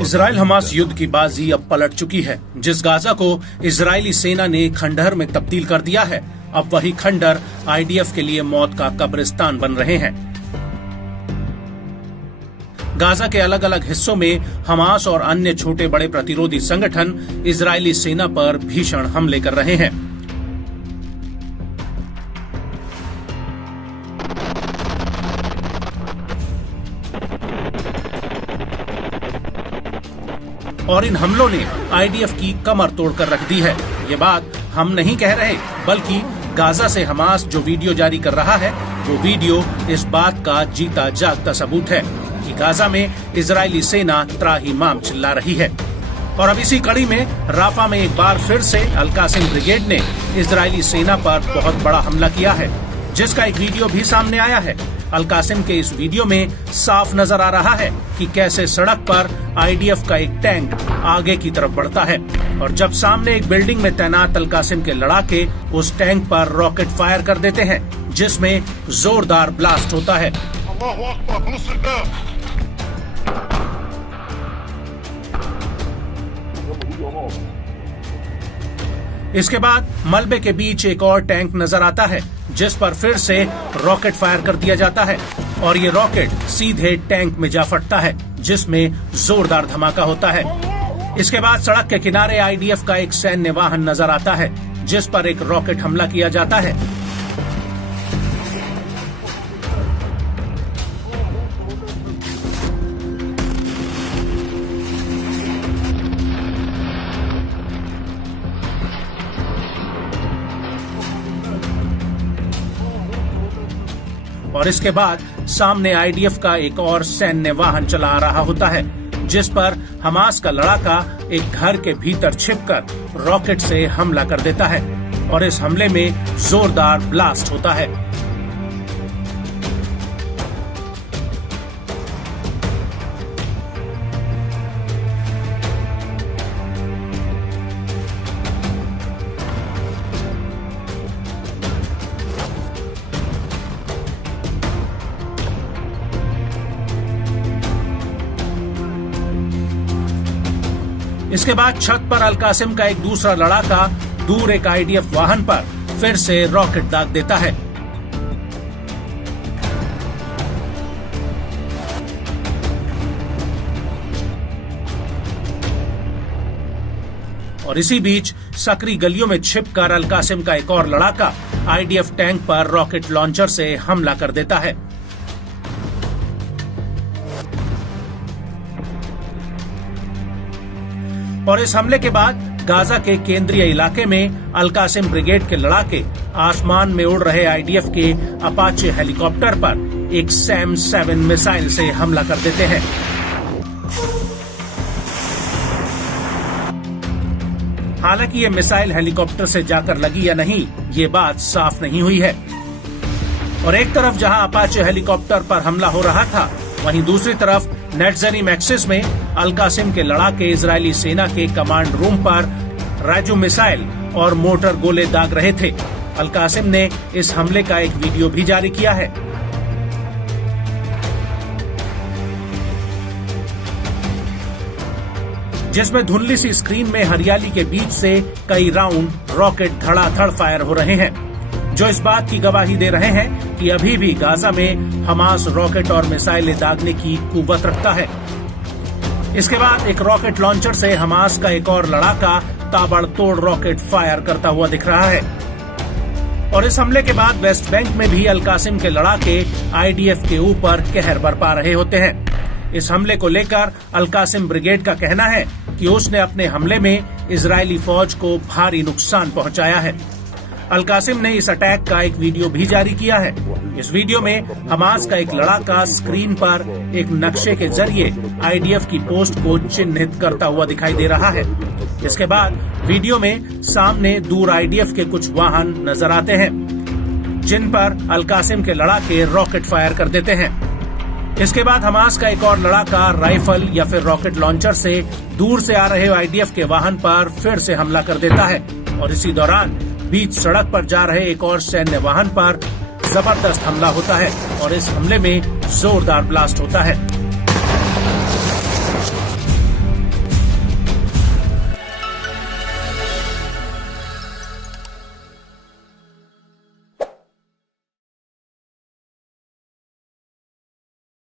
Israel Hamas युद्ध की बाजी अब पलट चुकी है। जिस गाजा को इजरायली सेना ने खंडहर में तब्दील कर दिया है, अब वही खंडहर आईडीएफ के लिए मौत का कब्रिस्तान बन रहे हैं। गाजा के अलग अलग हिस्सों में हमास और अन्य छोटे बड़े प्रतिरोधी संगठन इजरायली सेना पर भीषण हमले कर रहे हैं। और इन हमलों ने आईडीएफ की कमर तोड़कर रख दी है। ये बात हम नहीं कह रहे, बल्कि गाजा से हमास जो वीडियो जारी कर रहा है, वो वीडियो इस बात का जीता जागता सबूत है कि गाजा में इजरायली सेना त्राहिमाम चिल्ला रही है। और अब इसी कड़ी में राफा में एक बार फिर से अल-कासिम ब्रिगेड ने इजरायली सेना पर बहुत बड़ा हमला किया है, जिसका एक वीडियो भी सामने आया है। अल-कासिम के इस वीडियो में साफ नजर आ रहा है कि कैसे सड़क पर आईडीएफ का एक टैंक आगे की तरफ बढ़ता है और जब सामने एक बिल्डिंग में तैनात अल-कासिम के लड़ाके उस टैंक पर रॉकेट फायर कर देते हैं, जिसमें जोरदार ब्लास्ट होता है। इसके बाद मलबे के बीच एक और टैंक नजर आता है, जिस पर फिर से रॉकेट फायर कर दिया जाता है और ये रॉकेट सीधे टैंक में जा फटता है, जिसमें जोरदार धमाका होता है। इसके बाद सड़क के किनारे आईडीएफ का एक सैन्य वाहन नजर आता है, जिस पर एक रॉकेट हमला किया जाता है। और इसके बाद सामने आईडीएफ का एक और सैन्य वाहन चला आ रहा होता है, जिस पर हमास का लड़ाका एक घर के भीतर छिपकर रॉकेट से हमला कर देता है और इस हमले में जोरदार ब्लास्ट होता है। इसके बाद छत पर अल-कासिम का एक दूसरा लड़ाका दूर एक आईडीएफ वाहन पर फिर से रॉकेट दाग देता है। और इसी बीच सकरी गलियों में छिपकर अल-कासिम का एक और लड़ाका आईडीएफ टैंक पर रॉकेट लॉन्चर से हमला कर देता है। और इस हमले के बाद गाजा के केंद्रीय इलाके में अल-कासिम ब्रिगेड के लड़ाके आसमान में उड़ रहे आईडीएफ के अपाचे हेलीकॉप्टर पर एक सैम 7 मिसाइल से हमला कर देते हैं। हालांकि ये मिसाइल हेलीकॉप्टर से जाकर लगी या नहीं, ये बात साफ नहीं हुई है। और एक तरफ जहां अपाचे हेलीकॉप्टर पर हमला हो रहा था, वहीं दूसरी तरफ नेटजरीम एक्सिस में अल-कासिम के लड़ाके इजरायली सेना के कमांड रूम पर राजू मिसाइल और मोटर गोले दाग रहे थे। अल-कासिम ने इस हमले का एक वीडियो भी जारी किया है। जिसमें धुंधली सी स्क्रीन में हरियाली के बीच से कई राउंड रॉकेट धड़ाधड़ फायर हो रहे हैं, जो इस बात की गवाही दे रहे हैं कि अभी भी गाजा में हमास रॉकेट और मिसाइलें दागने की कुव्वत रखता है। इसके बाद एक रॉकेट लॉन्चर से हमास का एक और लड़ाका ताबड़तोड़ रॉकेट फायर करता हुआ दिख रहा है। और इस हमले के बाद वेस्ट बैंक में भी अल-कासिम के लड़ाके आईडीएफ के ऊपर कहर बरपा रहे होते हैं। इस हमले को लेकर अल-कासिम ब्रिगेड का कहना है कि उसने अपने हमले में इजरायली फौज को भारी नुकसान पहुंचाया है। अल-कासिम ने इस अटैक का एक वीडियो भी जारी किया है। इस वीडियो में हमास का एक लड़ाका स्क्रीन पर एक नक्शे के जरिए आईडीएफ की पोस्ट को चिन्हित करता हुआ दिखाई दे रहा है। इसके बाद वीडियो में सामने दूर आईडीएफ के कुछ वाहन नजर आते हैं, जिन पर अल-कासिम के लड़ाके रॉकेट फायर कर देते हैं। इसके बाद हमास का एक और लड़ाका राइफल या फिर रॉकेट लॉन्चर से दूर से आ रहे आईडीएफ के वाहन पर फिर से हमला कर देता है और इसी दौरान बीच सड़क पर जा रहे एक और सैन्य वाहन पर जबरदस्त हमला होता है और इस हमले में जोरदार ब्लास्ट होता है।